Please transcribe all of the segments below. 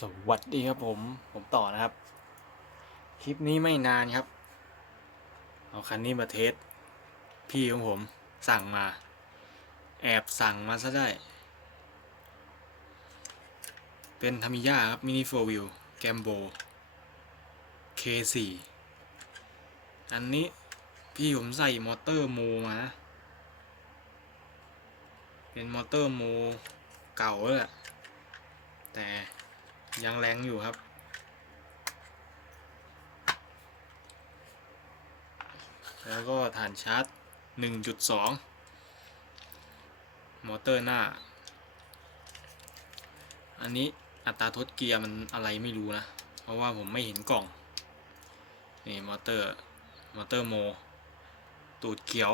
สวัสดีครับผม ผมต่อนะครับ คลิปนี้ไม่นานครับ เอาคันนี้มาเทส พี่ของผมสั่งมา แอบสั่งมาซะได้ เป็นทามิยาครับมินิโฟวิลแกมโบ K4 อันนี้พี่ผมใส่มอเตอร์โมมานะ เป็นมอเตอร์โมเก่าแล้วแหละแต่ ยังแรงอยู่ครับ แล้วก็ฐานชาร์จ 1.2 มอเตอร์หน้า อันนี้อัตราทดเกียร์มันอะไรไม่รู้นะ เพราะว่าผมไม่เห็นกล่อง นี่มอเตอร์ มอเตอร์โม ตูดเขียว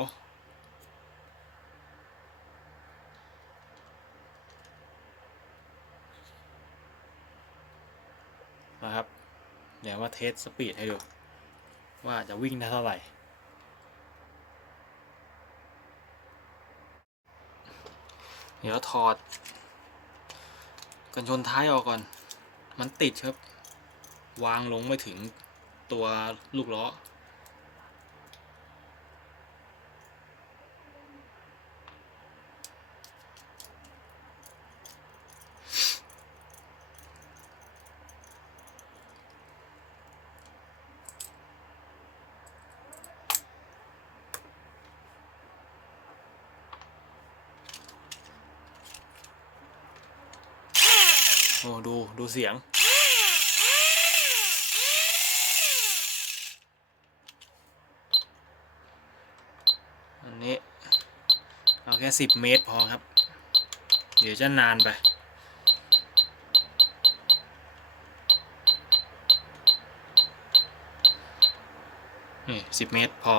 นะครับ เดี๋ยวว่าเทสสปีดให้ดู ว่าจะวิ่งได้เท่าไหร่ เดี๋ยวถอด กันชนท้ายออกก่อน มันติดครับ วางลงไม่ถึงตัวลูกล้อ โอ้ดูดูเสียง อันนี้ เอาแค่สิบเมตรพอครับ เดี๋ยวจะนานไปนี่สิบเมตรพอ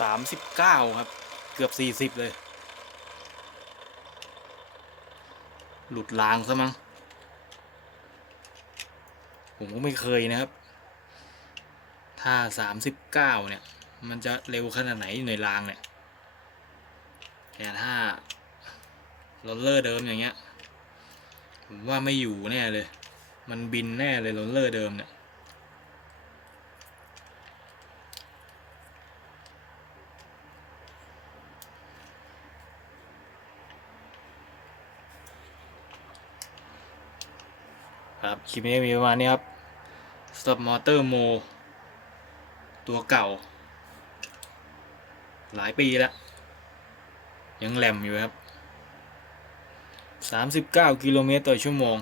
สามสิบเก้าครับ เกือบสี่สิบเลย หลุดรางซะมั้ง ผมก็ไม่เคยนะครับ ถ้าสามสิบเก้าเนี่ย มันจะเร็วขนาดไหนในรางเนี่ยแต่ถ้าโรลเลอร์เดิมอย่างเงี้ย ผมว่าไม่อยู่แน่เลย มันบินแน่เลยโรลเลอร์เดิมเนี่ย ครับคลิปนี้มีประมาณนี้ครับ Stop Motor Mo ตัวเก่า หลายปีแล้ว ยังแหลมอยู่ครับ39กิโลเมตรต่อชั่วโมง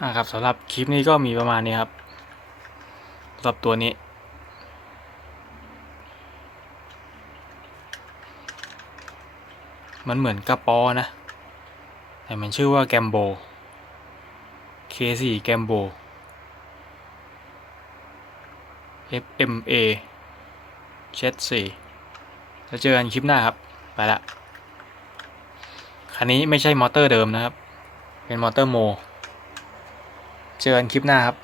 อ่าครับสำหรับคลิปนี้ก็มีประมาณนี้ครับ สำหรับตัวนี้ มันเหมือนกระปอนะ แต่มันชื่อว่าแกมโบ K4 แกมโบ FMA เช็ด4แล้วเจอกันคลิปหน้าครับ ไปละ คันนี้ไม่ใช่มอเตอร์เดิมนะครับ เป็นมอเตอร์โม เจอกันคลิปหน้าครับ